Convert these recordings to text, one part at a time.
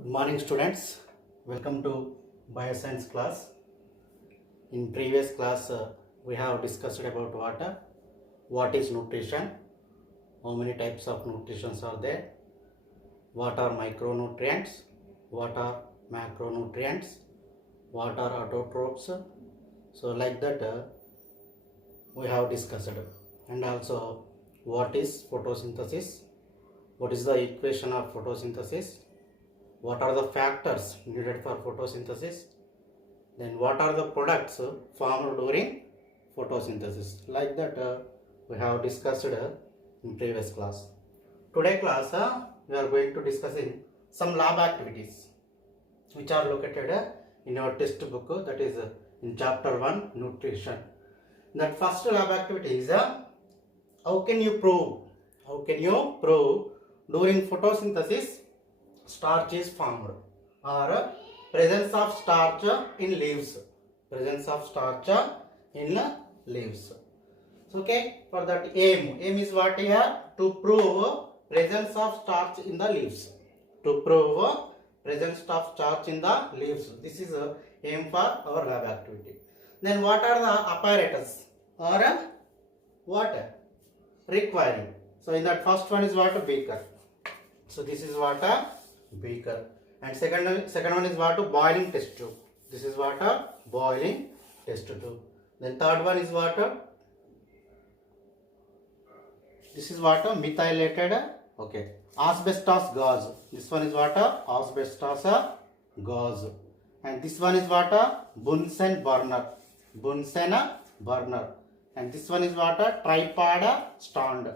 Good morning students, welcome to bioscience class. In previous class we have discussed about what is nutrition, how many types of nutrition are there, what are micronutrients, what are macronutrients, what are autotrophs. So like that we have discussed, and also what is photosynthesis, what is the equation of photosynthesis, what are the factors needed for photosynthesis, then what are the products formed during photosynthesis. Like that we have discussed in previous class. Today class we are going to discussing some lab activities which are located in our textbook, that is in chapter 1 nutrition. That first lab activity is how can you prove during photosynthesis starch is formed, or presence of starch in leaves, So okay, for that aim is what here, to prove presence of starch in the leaves, This is aim for our lab activity. Then what are the apparatus or what requiring? So in that first one is what, beaker. So this is what a beaker, and second one is what, boiling test tube. This is what a boiling test tube. Then third one is what, this is what a methylated asbestos gauze. This one is what a asbestos gauze, and this one is what a Bunsen burner, and this one is what a tripod stand,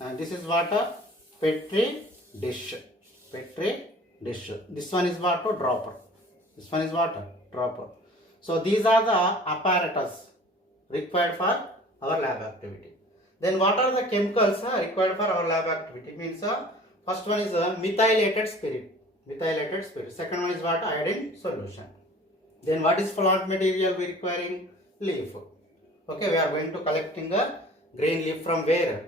and this is what a Petri dish. This one is what, a dropper. So these are the apparatus required for our lab activity. Then what are the chemicals required for our lab activity? Means first one is methylated spirit. Second one is what, iodine solution. Then what is plant material we requiring? Leaf. Okay, we are going to collecting a green leaf from where?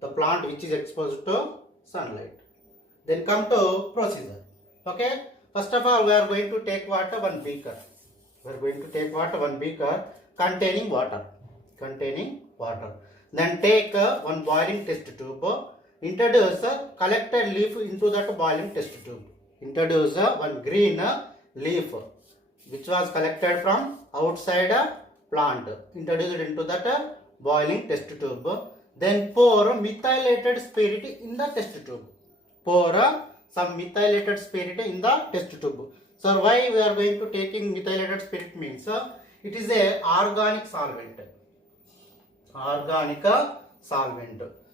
The plant which is exposed to sunlight. Then come to procedure. Okay, first of all we are going to take water, one beaker. Containing water. Then take one boiling test tube. Introduce collected leaf into that boiling test tube. Introduce one green leaf which was collected from outside plant. Introduce it into that boiling test tube. Then pour methylated spirit in the test tube. Some methylated spirit in the test tube. So why we are going to taking methylated spirit means it is a organic solvent.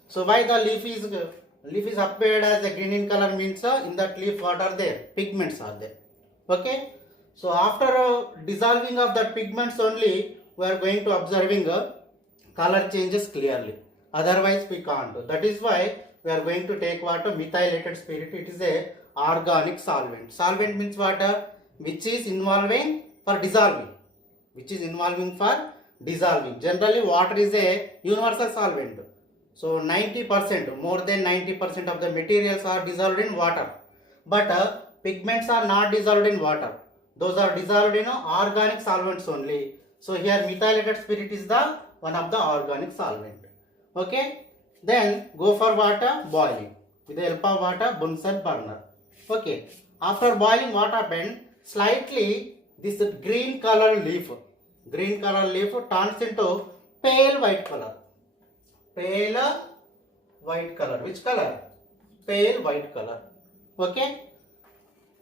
So why the leaf is appeared as a green in color means in that leaf what are there? Pigments are there. Okay. So after dissolving of that pigments only we are going to observing color changes clearly. Otherwise we can't. That is why we are going to take water, methylated spirit. It is a organic solvent. Solvent means water which is involving for dissolving. Generally water is a universal solvent. So 90%, more than 90% of the materials are dissolved in water. But pigments are not dissolved in water. Those are dissolved in organic solvents only. So here methylated spirit is the one of the organic solvent. Okay, then go for water, boiling with the help of water, Bunsen burner. Okay, after boiling what happened? Slightly this green color leaf turns into pale white color. Which color? Pale white color. Okay,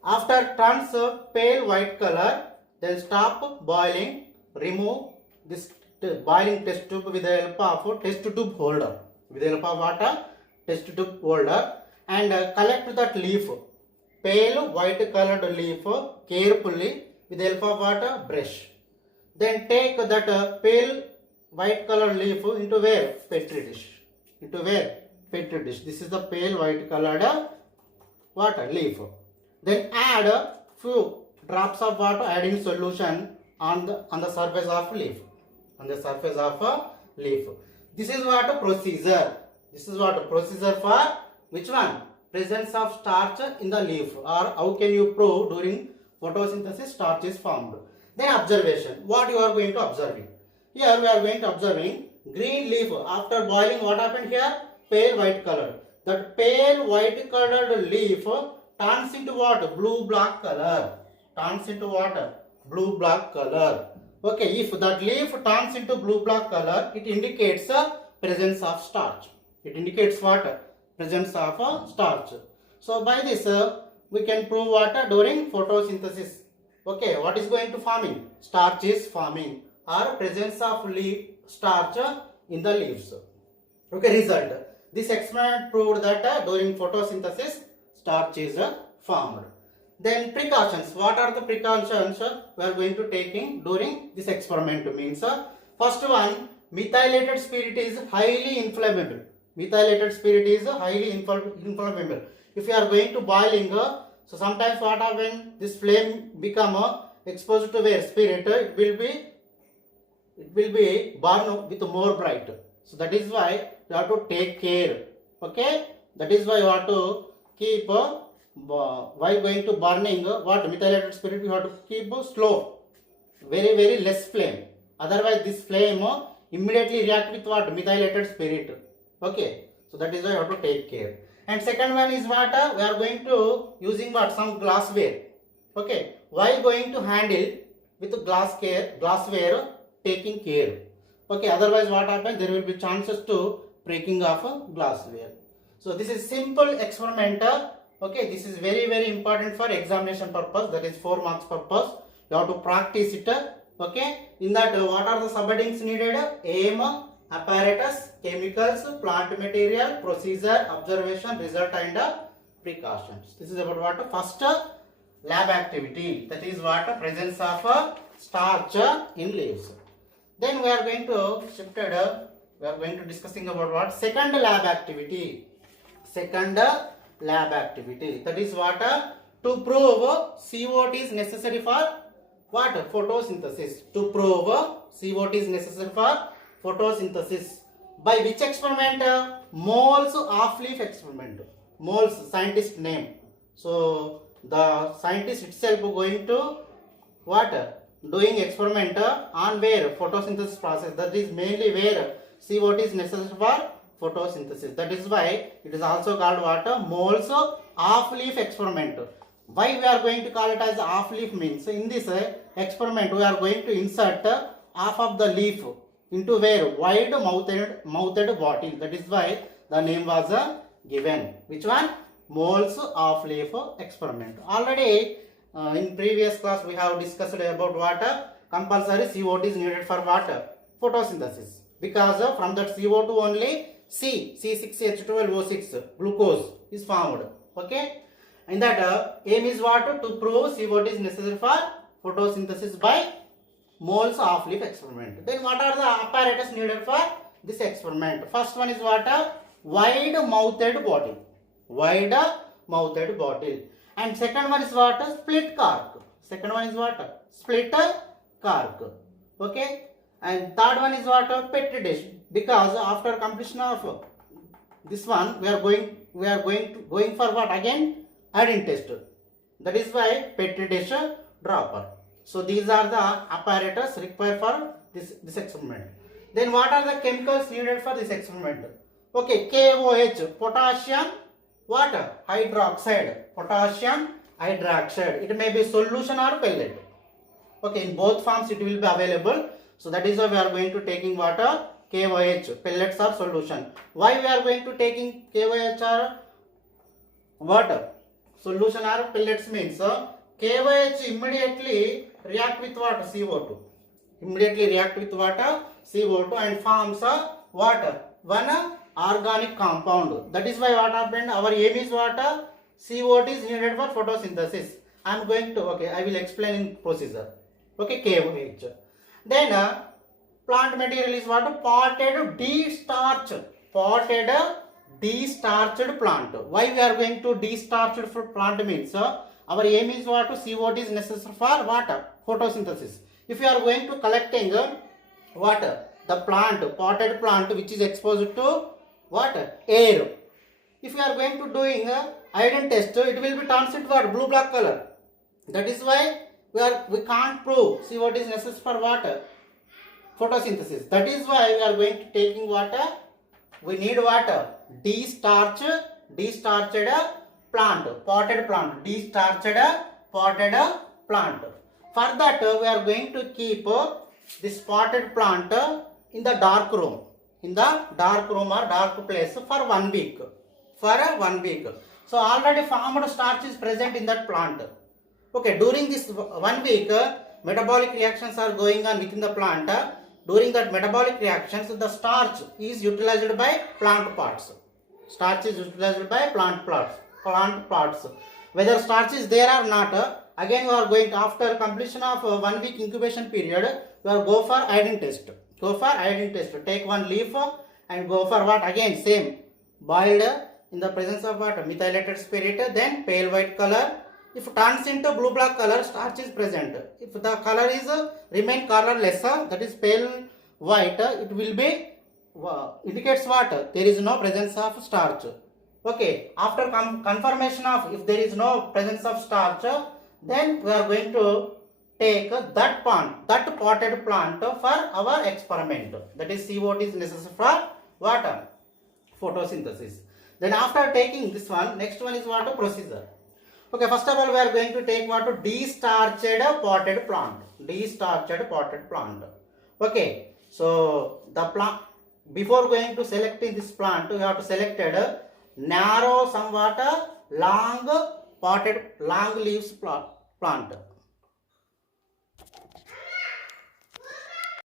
after turns pale white color, then stop boiling, remove this boiling test tube with the help of test tube holder. And collect that leaf, pale white colored leaf, carefully with the help of water, brush. Then take that pale white colored leaf into where? Petri dish. This is the pale white colored water leaf. Then add few drops of water, adding solution on the surface of leaf. This is what a procedure. For which one? presence of starch in the leaf, or how can you prove during photosynthesis starch is formed? Then observation. What you are going to observing? Here we are going to observing green leaf. After boiling, what happened here? Pale white color. That pale white colored leaf turns into what? Blue black color. Turns into what? Blue black color. Okay, if that leaf turns into blue black color, it indicates a presence of starch. It indicates what? Presence of starch. So by this we can prove what? During photosynthesis. Okay, what is going to forming? Starch is forming, or presence of leaf starch in the leaves. Okay, result. This experiment proved that during photosynthesis starch is formed. Then precautions. What are the precautions we are going to taking during this experiment? Means first one, methylated spirit is highly inflammable. Methylated spirit is highly inflammable. If you are going to boiling, so sometimes what happen? This flame become exposed to where spirit, it will be burn with more bright. So that is why you have to take care. Okay, that is why you have to keep while going to burning what methylated spirit, you have to keep slow, very less flame. Otherwise this flame immediately react with what? Methylated spirit. Okay, so that is why you have to take care. And second one is what? We are going to using what? Some glassware. Okay, while going to handle with glassware, taking care. Okay, otherwise what happens? There will be chances to breaking of glassware. So this is simple experiment. Okay, this is very important for examination purpose. That is 4 marks purpose. You have to practice it. Okay, in that what are the subheadings needed? Aim, apparatus, chemicals, plant material, procedure, observation, result, and precautions. This is about what? First lab activity. That is what? Presence of starch in leaves. Then we are going to shifted. We are going to discussing about what? Second lab activity. Second lab activity. That is what? To prove CO2 is necessary for what? Photosynthesis. To prove CO2 is necessary for photosynthesis. By which experiment? Moles off-leaf experiment. Moles, scientist name. So the scientist itself going to what? Doing experiment on where? Photosynthesis process. That is mainly where CO2 is necessary for photosynthesis. That is why it is also called what? Moles off-leaf experiment. Why we are going to call it as off-leaf means in this experiment we are going to insert half of the leaf into where? Wide mouthed bottle. That is why the name was given. Which one? Moles off-leaf experiment. Already in previous class we have discussed about what? Compulsory CO2 is needed for what? Photosynthesis. Because from that CO2 only C6H12O6 glucose is formed. Okay. And that aim is what? To prove CO2 is necessary for photosynthesis by moles off-leaf experiment. Then what are the apparatus needed for this experiment? First one is what? Wide mouthed bottle. Wide mouthed bottle. And second one is what? Split cork. Second one is what? Split cork. Okay. And third one is what? Petri dish. Because after completion of this one, we are going for what? Again, iodine test. That is why Petri dish dropper. So these are the apparatus required for this experiment. Then what are the chemicals needed for this experiment? Okay, KOH, potassium, what? Hydroxide. Potassium hydroxide. It may be solution or pellet. Okay, in both forms it will be available. So that is why we are going to taking water KOH, pellets or solution. Why we are going to taking KOH or water? Solution or pellets means KOH immediately react with what? CO2. Immediately react with water, CO2 and forms water. One organic compound. That is why what happened? Our aim is water. CO2 is needed for photosynthesis. I am going to, okay, I will explain in procedure. Okay, KOH. Then plant material is what? Potted de-starched. Potted de-starched plant. Why we are going to de-starched for plant means our aim is what? CO2 is necessary for water, photosynthesis. If you are going to collecting water, the plant, potted plant which is exposed to what? Air. If you are going to doing iodine test, it will be turns into what? Blue black color. That is why we can't prove. See what is necessary for water? Photosynthesis. That is why we are going to taking water. We need water. De-starched plant, potted plant. De-starched potted plant. For that we are going to keep this potted plant in the dark room. In the dark room or dark place for 1 week. For 1 week. So already formed starch is present in that plant. Okay, during this 1 week, metabolic reactions are going on within the plant. During that metabolic reactions, the starch is utilized by plant parts. Starch is utilized by plant parts. Whether starch is there or not, again we are going to, after completion of 1 week incubation period, we are go for iodine test. Take one leaf and go for what? Again same, boiled in the presence of what? Methylated spirit, then pale white color. If it turns into blue black color, starch is present. If the color is remain colorless, that is pale white, it will be indicates what? There is no presence of starch. Okay, after confirmation of if there is no presence of starch, then we are going to take that potted plant for our experiment. That is, see what is necessary for water photosynthesis. Then after taking this one, next one is water procedure. Okay, first of all we are going to take what? De-starched potted plant. Okay, so the plant, before going to selecting this plant, we have to select narrow, somewhat long leaves plant.